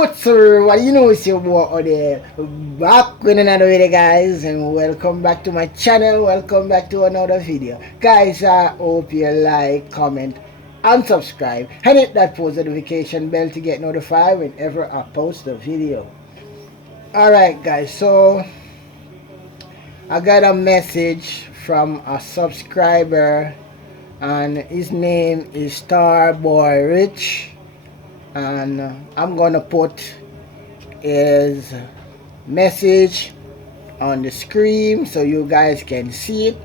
What's up? What you know, it's your boy Ode back with another video, guys, and welcome back to my channel. Welcome back to another video, guys. I hope you like, comment, and subscribe, and hit that post notification bell to get notified whenever I post a video. Alright, guys, so I got a message from a subscriber, and his name is Starboy Rich, and I'm gonna put his message on the screen so you guys can see it.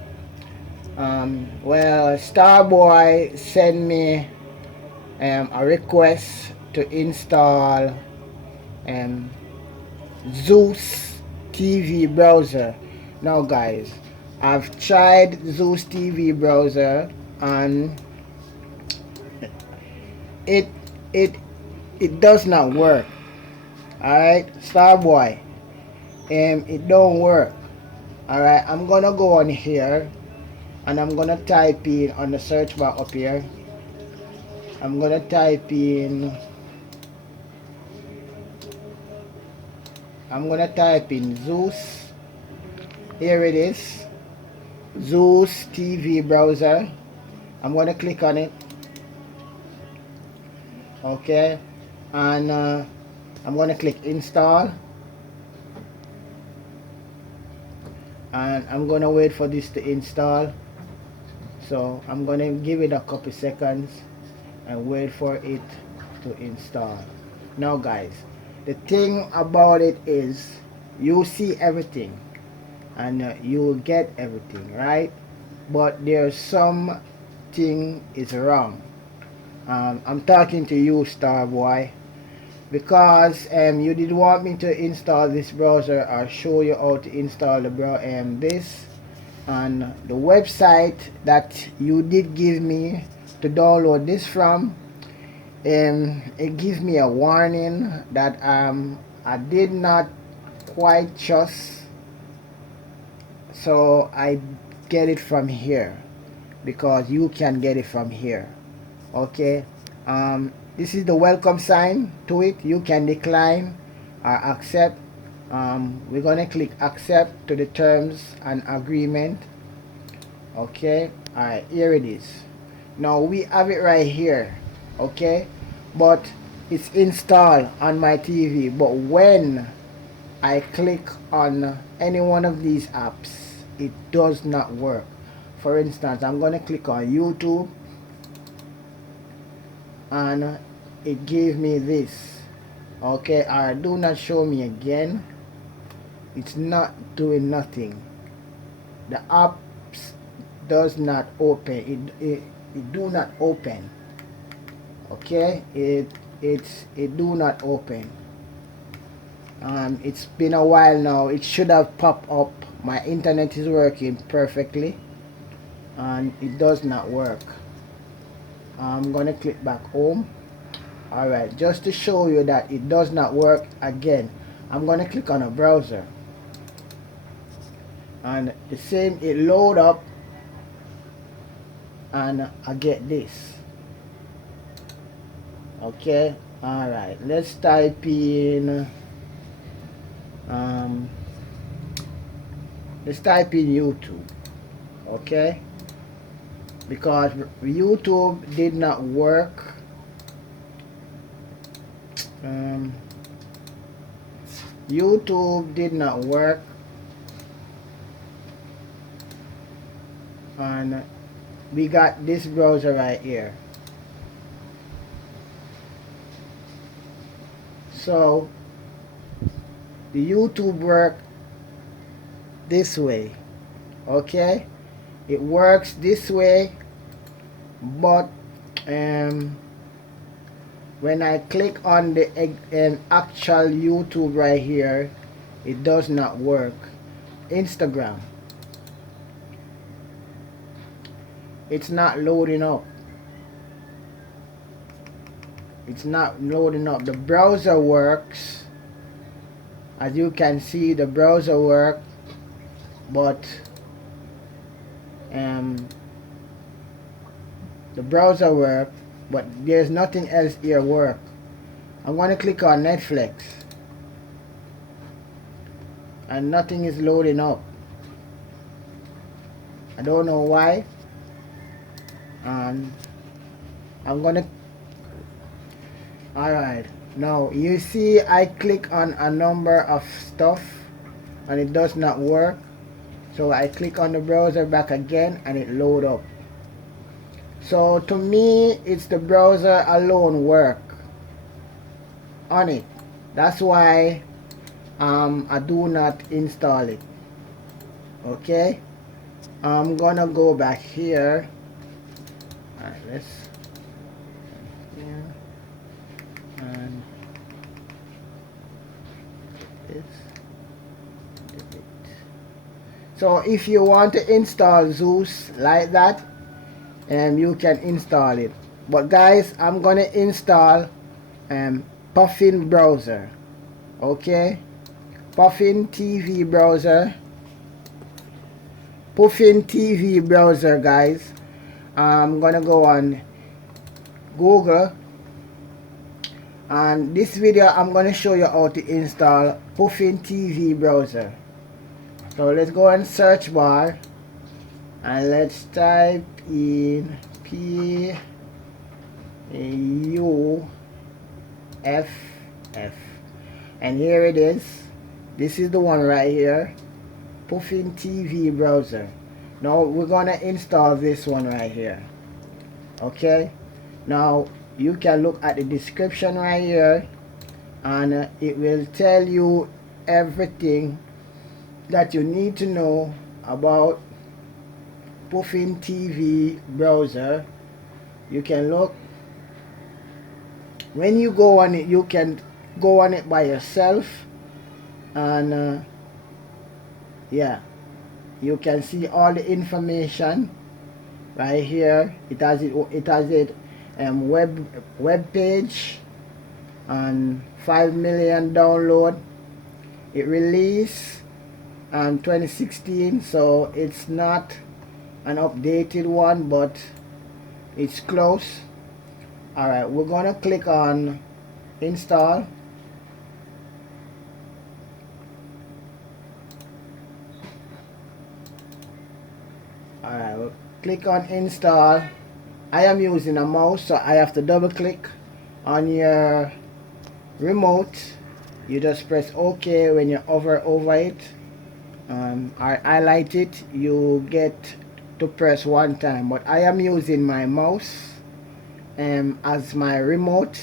Well, Starboy sent me a request to install um, Zeus TV Browser. Now, guys, I've tried Zeus TV Browser, and it it it does not work. Alright, Starboy, it don't work. Alright, I'm gonna go on here and I'm gonna type in on the search bar up here. I'm gonna type in Zeus. Here it is, Zeus TV Browser. I'm gonna click on it. Okay, and I'm gonna click install, and I'm gonna wait for this to install. So I'm gonna give it a couple seconds and wait for it to install. Now, guys, the thing about it is you see everything and you will get everything, right? But there's something is wrong. I'm talking to you, Starboy, because you did want me to install this browser or show you how to install the this, and the website that you did give me to download this from, it gives me a warning that I did not quite trust, so I get it from here, because you can get it from here. Okay, this is the welcome sign to it. You can decline or accept. We're gonna click accept to the terms and agreement. Okay, alright, here it is. Now we have it right here. Okay, but it's installed on my TV, but when I click on any one of these apps, it does not work. For instance, I'm gonna click on YouTube, and it gave me this. Okay, alright, do not show me again. It's not doing nothing. The apps does not open. It do not open. Okay, it do not open. It's been a while now. It should have popped up. My internet is working perfectly, and it does not work. I'm gonna click back home. Alright, just to show you that it does not work again, I'm gonna click on a browser, and the same, it load up, and I get this. Okay, alright, let's type in YouTube. Okay, because YouTube did not work. YouTube did not work, and we got this browser right here. So the YouTube work this way. Okay, it works this way, but when I click on the actual YouTube right here, it does not work. Instagram, it's not loading up. It's not loading up. The browser works. As you can see, the browser works, but the browser work, but there's nothing else here work. I'm going to click on Netflix, and nothing is loading up. I don't know why. And I'm gonna, alright, now you see I click on a number of stuff and it does not work. So I click on the browser back again and it load up. So to me, it's the browser alone work on it. That's why I do not install it. Okay, I'm gonna go back here. Alright, let's here and this. So if you want to install Zeus like that, you can install it. But guys, I'm gonna install Puffin browser. Okay, Puffin TV browser. Puffin TV browser, guys. I'm gonna go on Google, and this video I'm gonna show you how to install Puffin TV browser. So let's go on search bar and let's type in PUFF, and here it is. This is the one right here, Puffin TV browser. Now we're gonna install this one right here. Okay, now you can look at the description right here, and it will tell you everything that you need to know about Puffin TV browser. You can look, when you go on it, you can go on it by yourself, and yeah, you can see all the information right here. It has it web page and 5 million download. It released 2016, so it's not an updated one, but it's close. Alright, we're gonna click on install. Alright, we'll click on install. I am using a mouse, so I have to double click on your remote. You just press OK when you hover over it. I highlight it, you get to press one time, but I am using my mouse as my remote,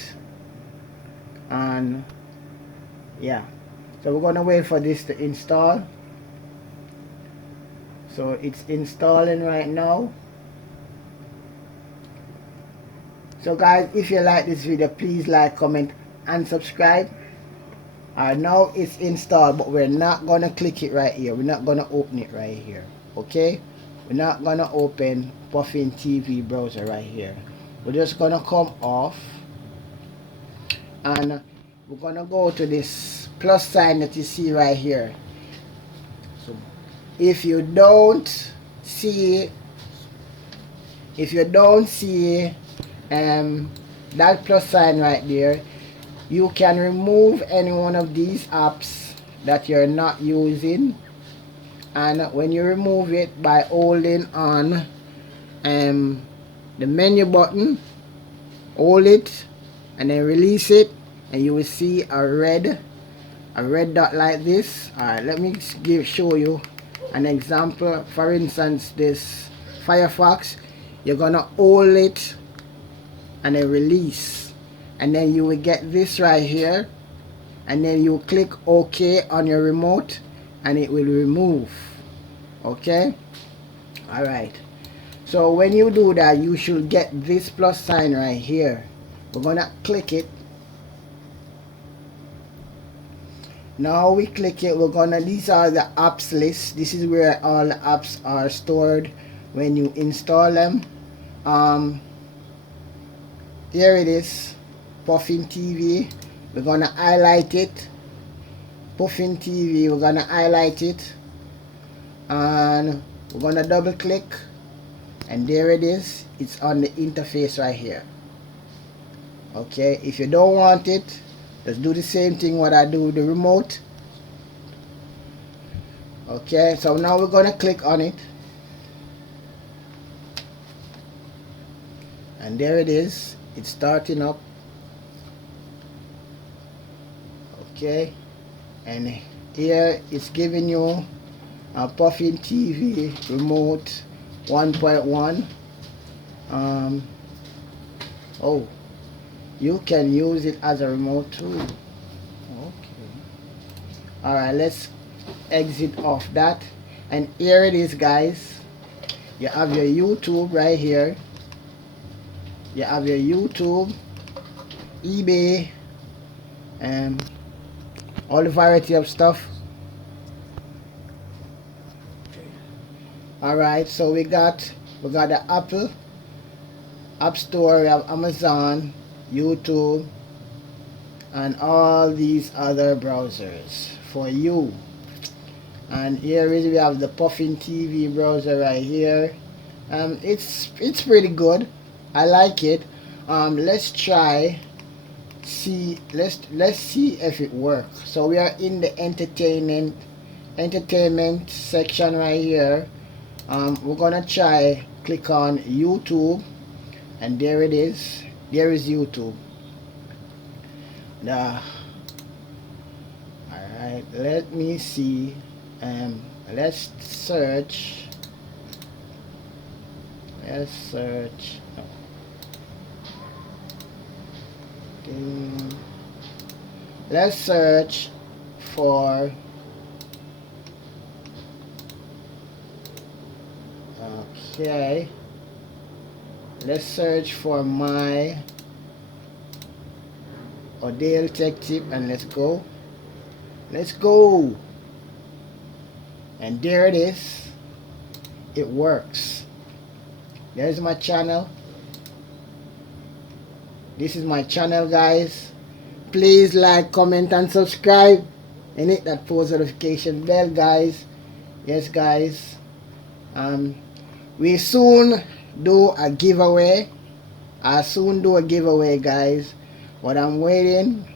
and yeah, so we're gonna wait for this to install. So it's installing right now. So guys, if you like this video, please like, comment and subscribe. Now it's installed, but we're not gonna click it right here. We're not gonna open it right here. Okay, we're not gonna open Puffin TV browser right here. We're just gonna come off, and we're gonna go to this plus sign that you see right here. So if you don't see that plus sign right there, you can remove any one of these apps that you're not using, and when you remove it by holding on the menu button, hold it and then release it, and you will see a red dot like this. Alright, let me show you an example. For instance, this Firefox, you're gonna hold it and then release, and then you will get this right here, and then you click OK on your remote and it will remove. Okay, alright, so when you do that, you should get this plus sign right here. We're gonna click it. Now we click it, we're gonna, these are the apps list. This is where all the apps are stored when you install them. Here it is, Puffin TV. We're gonna highlight it. Puffin TV, we're gonna highlight it, and we're gonna double click, and there it is. It's on the interface right here. Okay, if you don't want it, Just do the same thing what I do with the remote. Okay, so now we're gonna click on it, and there it is. It's starting up. Okay, and here it's giving you a Puffin TV remote 1.1. Oh, you can use it as a remote too. Okay, all right, let's exit off that, and here it is, guys. You have your YouTube right here. You have your YouTube, eBay, and all the variety of stuff. All right, so we got the Apple App Store, we have Amazon, YouTube, and all these other browsers for you. And here is we have the Puffin TV browser right here. It's pretty good. I like it. Let's try. Let's see if it works. So we are in the entertainment section right here. We're gonna try click on YouTube, and there it is. There is YouTube. Alright, let me see. Let's search. No. Let's search for okay. Let's search for my Odale Tech Tip, and let's go. And there it is. It works. There's my channel. This is my channel, guys. Please like, comment, and subscribe, and hit that post notification bell, guys. Yes, guys. We soon do a giveaway. I soon do a giveaway, guys. But I'm waiting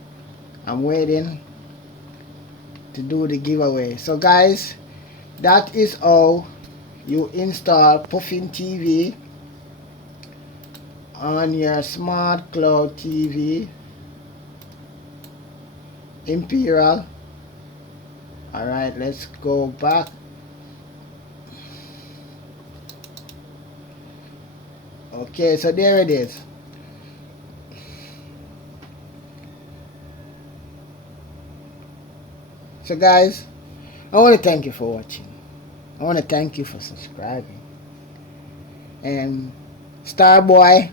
to do the giveaway. So, guys, that is how you install Puffin TV on your smart Cloud TV Imperial. Alright, let's go back. Okay, so there it is. So, guys, I want to thank you for watching. I want to thank you for subscribing. And Starboy,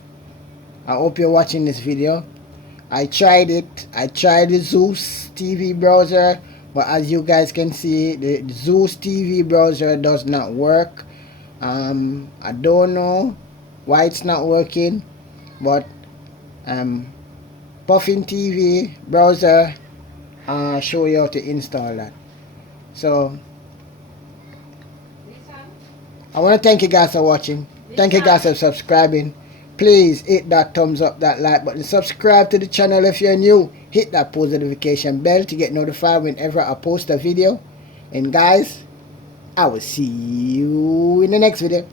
I hope you're watching this video. I tried it. I tried the Zeus TV browser, but as you guys can see, the Zeus TV browser does not work. I don't know why it's not working, but Puffin TV browser show you how to install that. So I want to thank you guys for watching. Thank you guys for subscribing. Please hit that thumbs up, that like button, subscribe to the channel if you're new, hit that post notification bell to get notified whenever I post a video. And guys, I will see you in the next video.